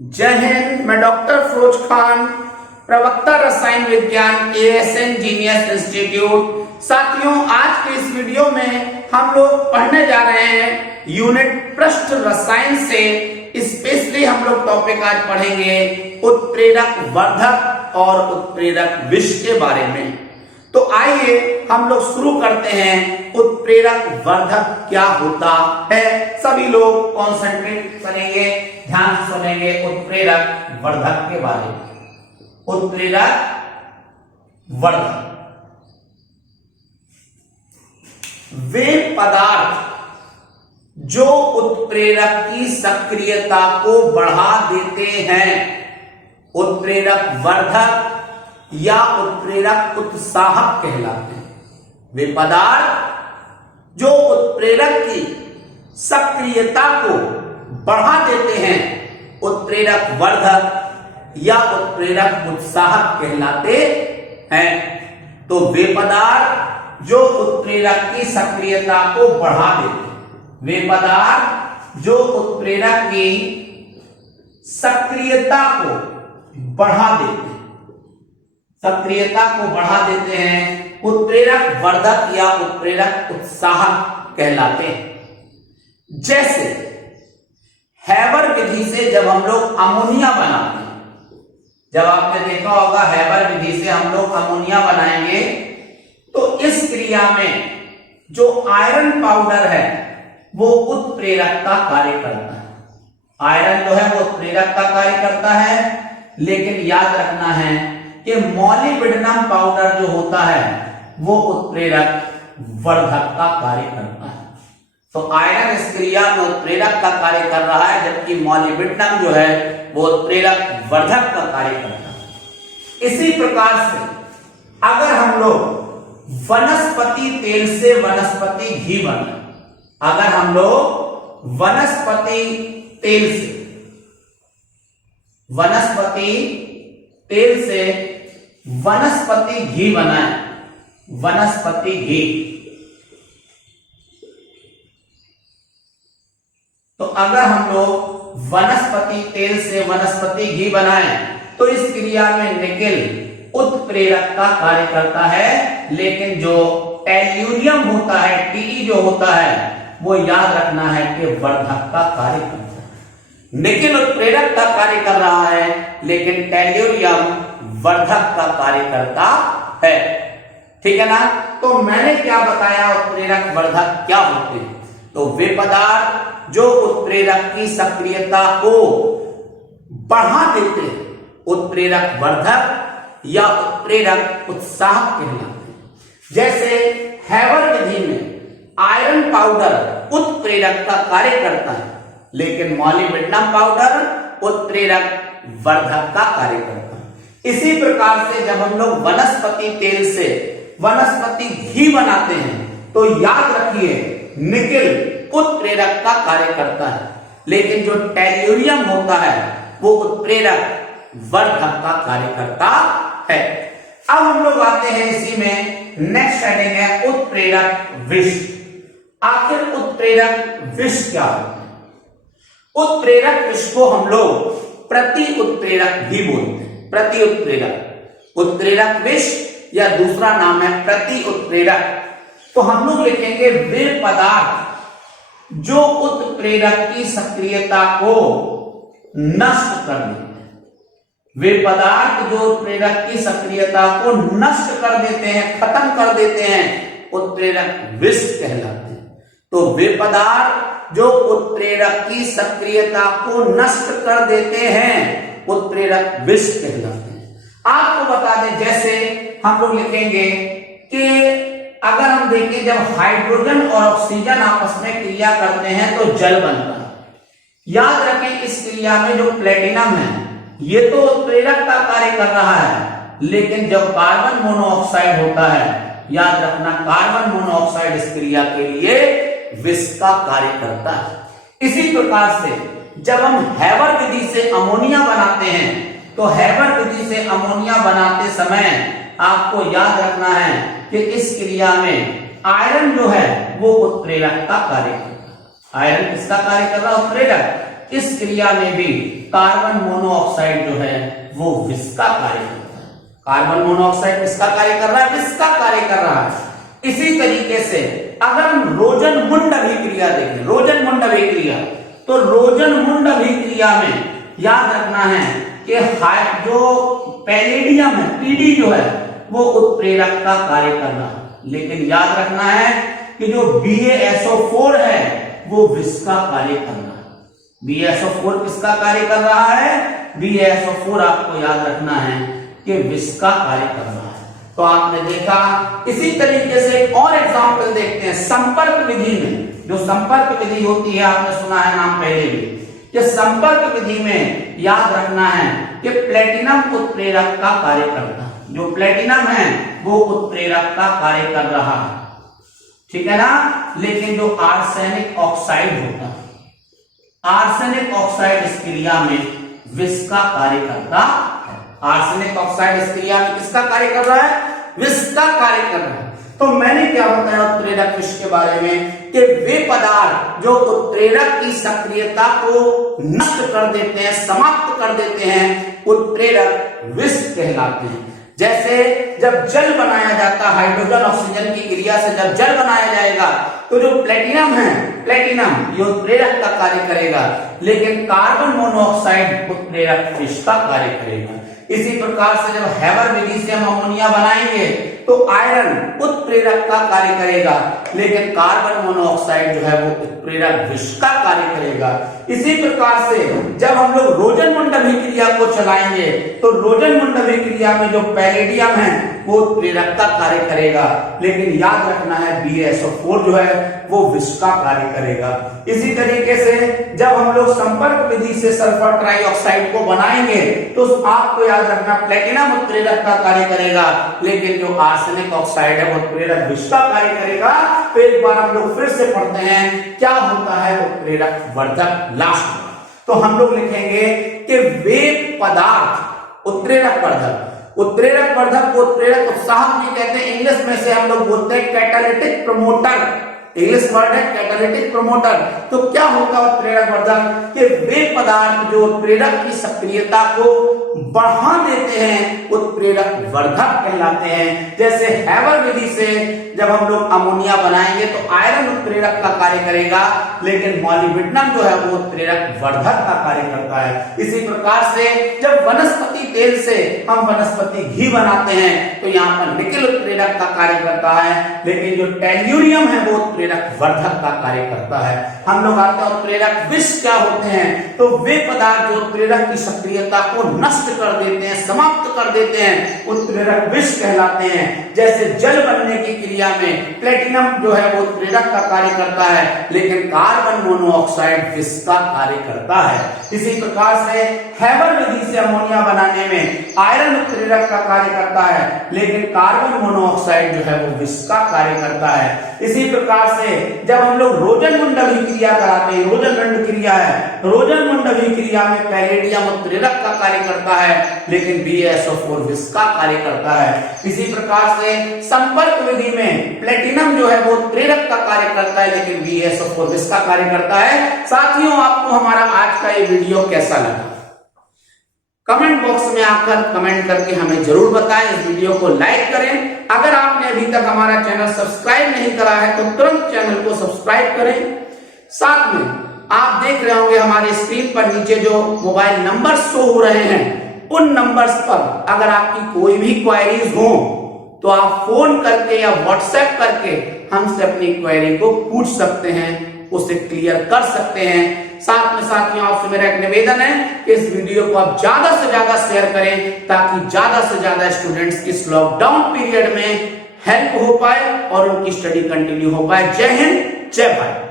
जय हिंद। मैं डॉक्टर फिरोज खान, प्रवक्ता रसायन विज्ञान ASN जीनियस इंस्टीट्यूट। साथियों, आज के इस वीडियो में हम लोग पढ़ने जा रहे हैं यूनिट पृष्ठ रसायन से। स्पेशली हम लोग टॉपिक आज पढ़ेंगे उत्प्रेरक वर्धक और उत्प्रेरक विष के बारे में। तो आइए हम लोग शुरू करते हैं। उत्प्रेरक वर्धक क्या होता है? सभी लोग कॉन्सेंट्रेट करेंगे, ध्यान से सुनेंगे उत्प्रेरक वर्धक के बारे में। उत्प्रेरक वर्धक वे पदार्थ जो उत्प्रेरक की सक्रियता को बढ़ा देते हैं, उत्प्रेरक वर्धक या उत्प्रेरक उत्साहक कहलाते हैं। वे पदार्थ जो उत्प्रेरक की सक्रियता को बढ़ा देते हैं, उत्प्रेरक वर्धक या उत्प्रेरक उत्साहक कहलाते हैं। तो वे पदार्थ जो उत्प्रेरक की सक्रियता को बढ़ा देते हैं, वे पदार्थ जो उत्प्रेरक की सक्रियता को बढ़ा देते हैं, सक्रियता को बढ़ा देते हैं, उत्प्रेरक वर्धक या उत्प्रेरक उत्साहक कहलाते हैं। जैसे हैबर विधि से जब हम लोग अमोनिया बनाते हैं, जब आपने देखा होगा हैबर विधि से हम लोग अमोनिया बनाएंगे, तो इस क्रिया में जो आयरन पाउडर है वो उत्प्रेरक का कार्य करता है। आयरन जो है वो उत्प्रेरक का कार्य करता है, लेकिन याद रखना है कि मॉलिब्डेनम पाउडर जो होता है वो उत्प्रेरक वर्धक का कार्य करता है। तो आयरन इस क्रिया में उत्प्रेरक का कार्य कर रहा है, जबकि मॉलिब्डेनम जो है वो उत्प्रेरक वर्धक का कार्य करता है। इसी प्रकार से अगर हम लोग वनस्पति तेल से वनस्पति घी बनाए, अगर हम लोग वनस्पति तेल से वनस्पति घी बनाए, वनस्पति घी, तो अगर हम लोग वनस्पति तेल से वनस्पति घी बनाएं, तो इस क्रिया में निकेल उत्प्रेरक का कार्य करता है, लेकिन जो टेल्यूरियम होता है, Te जो होता है, वो याद रखना है कि वर्धक का कार्य करता है। निकेल उत्प्रेरक का कार्य कर रहा है, लेकिन टेल्यूरियम वर्धक का कार्य करता है। ठीक है ना? तो मैंने क्या बताया, उत्प्रेरक वर्धक क्या होते हैं? तो वे पदार्थ जो उत्प्रेरक की सक्रियता को बढ़ा देते हैं, उत्प्रेरक वर्धक या उत्प्रेरक उत्साहक कहलाते हैं। जैसे हैबर विधि में आयरन पाउडर उत्प्रेरक का कार्य करता है, लेकिन मॉलिब्डेनम पाउडर उत्प्रेरक वर्धक का कार्य करता है। इसी प्रकार से जब हम लोग वनस्पति तेल से वनस्पति घी बनाते हैं, तो याद रखिए निकेल उत्प्रेरक का कार्य करता है, लेकिन जो टेल्यूरियम होता है वो उत्प्रेरक वर्धक का कार्य करता है। अब हम लोग आते हैं इसी में, नेक्स्ट हेडिंग है उत्प्रेरक विष। आखिर उत्प्रेरक विष क्या होता है? उत्प्रेरक विष को हम लोग प्रति उत्प्रेरक भी बोलते हैं। प्रति उत्प्रेरक, उत्प्रेरक विष या दूसरा नाम है प्रति उत्प्रेरक। तो हम लोग लिखेंगे वे पदार्थ जो उत्प्रेरक की सक्रियता को नष्ट कर देते हैं। वे पदार्थ जो उत्प्रेरक की सक्रियता को नष्ट कर देते हैं, खत्म कर देते हैं, उत्प्रेरक विष कहलाते हैं। तो वे पदार्थ जो उत्प्रेरक की सक्रियता को नष्ट कर देते हैं, उत्प्रेरक विष कहलाते हैं। आपको बता दें, जैसे हम लोग लिखेंगे कि अगर हम देखें जब हाइड्रोजन और ऑक्सीजन आपस में क्रिया करते हैं तो जल बनता है। याद रखें इस क्रिया में जो प्लेटिनम है ये तो उत्प्रेरक का कार्य कर रहा है, लेकिन जब कार्बन मोनोऑक्साइड होता है, याद रखना कार्बन मोनोऑक्साइड इस क्रिया के लिए विष का कार्य करता है। इसी प्रकार से जब हम हैबर विधि से अमोनिया बनाते हैं, तो हैबर विधि से अमोनिया बनाते समय आपको याद रखना है कि इस क्रिया में आयरन जो है वो उत्प्रेरक का कार्य करता है। आयरन किसका कार्य कर रहा है? उत्प्रेरक। इस क्रिया में भी कार्बन मोनोऑक्साइड जो है वो विष का कार्य करता है। कार्बन मोनोऑक्साइड किसका कार्य कर रहा है? विष का कार्य कर रहा है। इसी तरीके से अगर हम रोजनमुंड अभिक्रिया देखें, रोजनमुंड अभिक्रिया, तो रोजनमुंड अभिक्रिया में याद रखना है कि जो पैलेडियम है, पीडी जो है वो उत्प्रेरक का कार्य कर रहा है, लेकिन याद रखना है कि जो BaSO4 है वो विष का कार्य कर रहा है। BaSO4 किसका कार्य कर रहा है? BaSO4 आपको याद रखना है कि विष का कार्य कर रहा है। तो आपने देखा। इसी तरीके से एक और एग्जांपल देखते हैं संपर्क विधि में। जो संपर्क विधि होती है, आपने सुना है नाम पहले भी, कि संपर्क विधि में याद रखना है कि प्लेटिनम उत्प्रेरक का कार्य करता है। जो प्लेटिनम है वो उत्प्रेरक का कार्य कर रहा है, ठीक है ना। लेकिन जो आर्सेनिक ऑक्साइड होता है, आर्सेनिक ऑक्साइड इस क्रिया में विष का कार्य करता है। आर्सेनिक ऑक्साइड इस क्रिया में किसका कार्य कर रहा है? विष का कार्य कर रहा है। तो मैंने क्या बताया उत्प्रेरक विष के बारे में कि वे पदार्थ जो उत्प्रेरक की सक्रियता को नष्ट कर देते हैं, समाप्त कर देते हैं, उत्प्रेरक विष कहलाते हैं। जैसे जब जल बनाया जाता है, हाइड्रोजन ऑक्सीजन की क्रिया से जब जल बनाया जाएगा तो जो प्लेटिनम है, प्लेटिनम ये उत्प्रेरक का कार्य करेगा, लेकिन कार्बन मोनोऑक्साइड उत्प्रेरक विष का कार्य करेगा। इसी प्रकार से जब हैबर विधि से हम अमोनिया बनाएंगे तो आयरन उत्प्रेरक का कार्य करेगा, लेकिन कार्बन मोनोऑक्साइड जो है वो उत्प्रेरक विष का कार्य करेगा। इसी प्रकार से जब हम लोग रोजनमुंड अभिक्रिया को चलाएंगे तो रोजनमुंड अभिक्रिया में जो पैलेडियम है वो उत्प्रेरक का कार्य करेगा, लेकिन याद रखना है BaSO4 जो है वो विष का कार्य करेगा। इसी तरीके से जब हम लोग संपर्क विधि से सल्फर ट्राइऑक्साइड को बनाएंगे तो आपको याद रखना प्लेटिनम उत्प्रेरक का कार्य करेगा, लेकिन जो आर्सेनिक ऑक्साइड है वो उत्प्रेरक विष का कार्य करेगा। तो एक बार हम लोग फिर से पढ़ते हैं क्या होता है उत्प्रेरक वर्धक लास्ट में। तो हम लोग लिखेंगे कि वे पदार्थ उत्प्रेरक वर्धक, उत्प्रेरक वर्धक को उत्प्रेरक उत्साहक भी कहते हैं। इंग्लिश में से हम लोग बोलते हैं कैटालिटिक प्रमोटर, इंग्लिश वर्ड है कैटालिटिक प्रमोटर। तो क्या होता है उत्प्रेरक वर्धक? कि वे पदार्थ जो उत्प्रेरक की सक्रियता को बढ़ा देते हैं उत्प्रेरक वर्धक कहलाते हैं। जैसे हैबर विधि से जब हम लोग अमोनिया बनाएंगे तो आयरन उत्प्रेरक का कार्य करेगा, लेकिन मॉलिब्डेनम जो है वो उत्प्रेरक वर्धक का कार्य करता है। इसी प्रकार से जब वनस्पति तेल से हम वनस्पति घी बनाते हैं तो यहाँ पर निकेल उत्प्रेरक का कार्य करता है, लेकिन जो टेल्यूरियम है वो उत्प्रेरक वर्धक का कार्य करता है। हम लोग आते हैं उत्प्रेरक विष क्या होते हैं? तो वे पदार्थ जो उत्प्रेरक की सक्रियता को नष्ट कर देते हैं, समाप्त कर देते हैं, उत्प्रेरक विष कहलाते हैं। जैसे जल बनने की क्रिया में प्लेटिनम जो है वो उत्प्रेरक का कार्य करता है, लेकिन कार्बन मोनोऑक्साइड विष का कार्य करता है। इसी प्रकार से हैबर विधि से अमोनिया बनाने में आयरन उत्प्रेरक का कार्य करता है, लेकिन कार्बन मोनोऑक्साइड जो है वो विष का कार्य करता है। इसी प्रकार से जब हम लोग रोजनमुंड अभिक्रिया कराते हैं, रोजनमुंड क्रिया है, रोजनमुंड अभिक्रिया में पैलेडियम उत्प्रेरक का कार्य करता है, लेकिन BaSO4 विष का कार्य करता है। इसी प्रकार से संपर्क विधि में प्लेटिनम जो है वो उत्प्रेरक का कार्य करता है, लेकिन BaSO4 विष का कार्य करता है। साथियों, आपको हमारा आज का ये वीडियो कैसा लगा? कमेंट बॉक्स में आकर कमेंट करके हमें जरूर बताएं। इस वीडियो को लाइक करें। अगर आपने अभी तक हमारा चैनल सब्सक्राइब नहीं करा है तो तुरंत चैनल को सब्सक्राइब करें। साथ में आप देख रहे होंगे हमारे स्क्रीन पर नीचे जो मोबाइल नंबर शो हो रहे हैं, उन नंबर्स पर अगर आपकी कोई भी क्वेरीज हो तो आप फोन करके या व्हाट्सएप करके हमसे अपनी क्वेरी को पूछ सकते हैं, उसे क्लियर कर सकते हैं। साथ में साथियों, आपसे मेरा एक निवेदन है कि इस वीडियो को आप ज्यादा से ज्यादा शेयर करें ताकि ज्यादा से ज्यादा स्टूडेंट्स की इस लॉकडाउन पीरियड में हेल्प हो पाए और उनकी स्टडी कंटिन्यू हो पाए। जय हिंद, जय भारत।